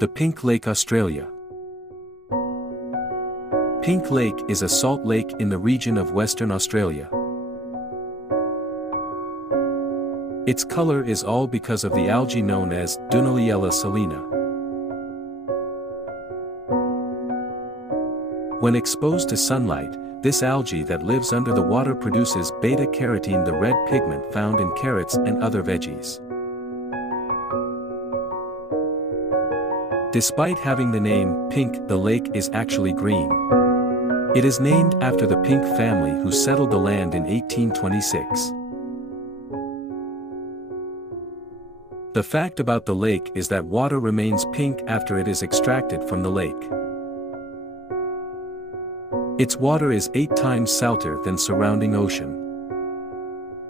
The Pink Lake, Australia. Pink Lake is a salt lake in the region of Western Australia. Its color is all because of the algae known as Dunaliella salina. When exposed to sunlight, this algae that lives under the water produces beta-carotene, the red pigment found in carrots and other veggies. Despite having the name pink, the lake is actually green. It is named after the Pink family who settled the land in 1826. The fact about the lake is that water remains pink after it is extracted from the lake. Its water is 8 times salter than surrounding ocean.